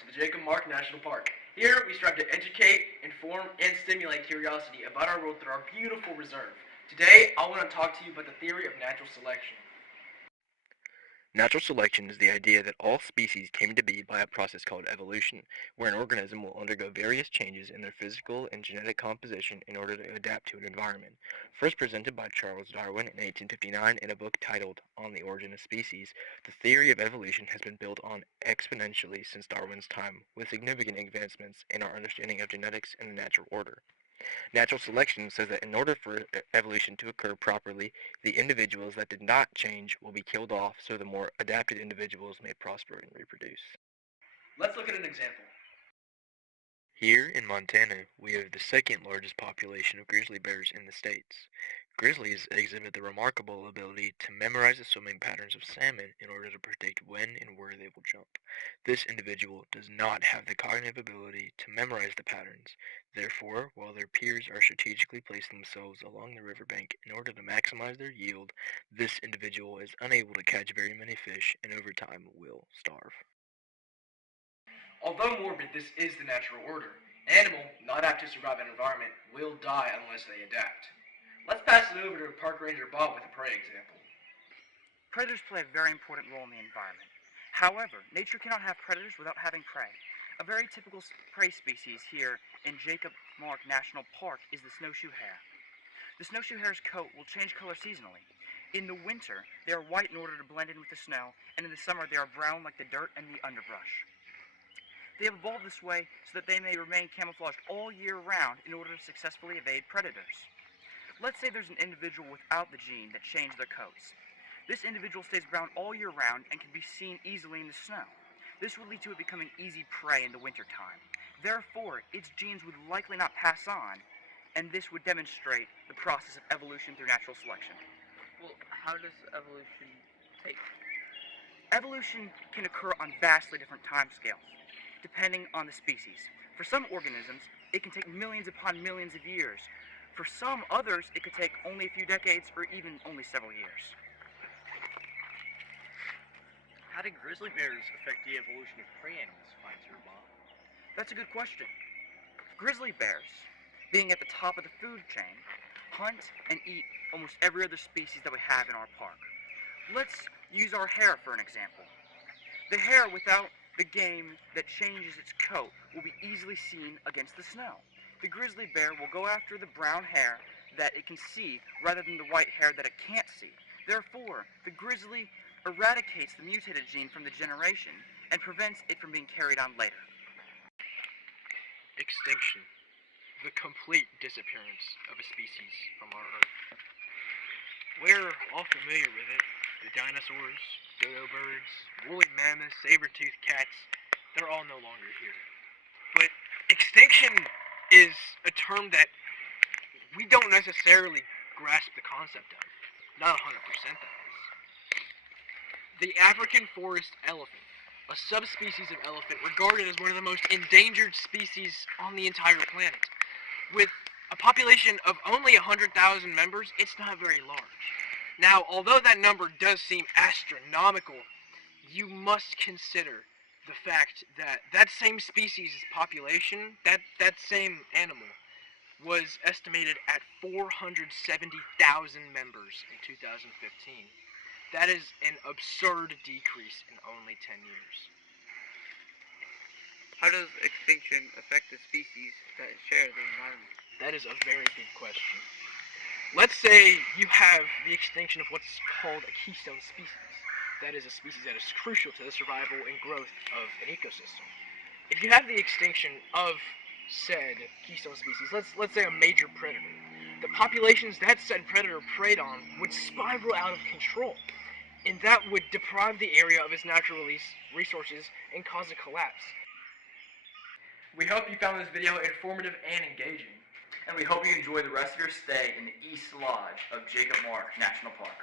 to the Jacob Mark National Park. Here, we strive to educate, inform, and stimulate curiosity about our world through our beautiful reserve. Today, I want to talk to you about the theory of natural selection. Natural selection is the idea that all species came to be by a process called evolution, where an organism will undergo various changes in their physical and genetic composition in order to adapt to an environment. First presented by Charles Darwin in 1859 in a book titled On the Origin of Species, the theory of evolution has been built on exponentially since Darwin's time, with significant advancements in our understanding of genetics and the natural order. Natural selection says that in order for evolution to occur properly, the individuals that did not change will be killed off so the more adapted individuals may prosper and reproduce. Let's look at an example. Here in Montana, we have the second largest population of grizzly bears in the states. Grizzlies exhibit the remarkable ability to memorize the swimming patterns of salmon in order to predict when and where they will jump. This individual does not have the cognitive ability to memorize the patterns. Therefore, while their peers are strategically placing themselves along the riverbank in order to maximize their yield, this individual is unable to catch very many fish and over time will starve. Although morbid, this is the natural order. An animal not apt to survive an environment will die unless they adapt. Let's pass it over to Park Ranger Bob with a prey example. Predators play a very important role in the environment. However, nature cannot have predators without having prey. A very typical prey species here in Jacob Mark National Park is the snowshoe hare. The snowshoe hare's coat will change color seasonally. In the winter, they are white in order to blend in with the snow, and in the summer they are brown like the dirt and the underbrush. They have evolved this way so that they may remain camouflaged all year round in order to successfully evade predators. Let's say there's an individual without the gene that changed their coats. This individual stays brown all year round and can be seen easily in the snow. This would lead to it becoming easy prey in the wintertime. Therefore, its genes would likely not pass on, and this would demonstrate the process of evolution through natural selection. Well, how does evolution take? Evolution can occur on vastly different timescales, depending on the species. For some organisms, it can take millions upon millions of years. For some others, it could take only a few decades or even only several years. How do grizzly bears affect the evolution of prey animals, Finzer Bob? That's a good question. Grizzly bears, being at the top of the food chain, hunt and eat almost every other species that we have in our park. Let's use our hare for an example. The hare without the game that changes its coat will be easily seen against the snow. The grizzly bear will go after the brown hare that it can see rather than the white hare that it can't see. Therefore, the grizzly eradicates the mutated gene from the generation and prevents it from being carried on later. Extinction. The complete disappearance of a species from our Earth. We're all familiar with it. The dinosaurs, dodo birds, woolly mammoths, saber-toothed cats, they're all no longer here. But extinction is a term that we don't necessarily grasp the concept of. Not 100% that is. The African forest elephant, a subspecies of elephant regarded as one of the most endangered species on the entire planet. With a population of only 100,000 members, it's not very large. Now, although that number does seem astronomical, you must consider the fact that that same species' population, that same animal, was estimated at 470,000 members in 2015. That is an absurd decrease in only 10 years. How does extinction affect the species that share the environment? That is a very good question. Let's say you have the extinction of what's called a keystone species. That is a species that is crucial to the survival and growth of an ecosystem. If you have the extinction of said keystone species, let's say a major predator, the populations that said predator preyed on would spiral out of control, and that would deprive the area of its natural resources and cause a collapse. We hope you found this video informative and engaging. And we hope you enjoy the rest of your stay in the East Lodge of Jacob Mark National Park.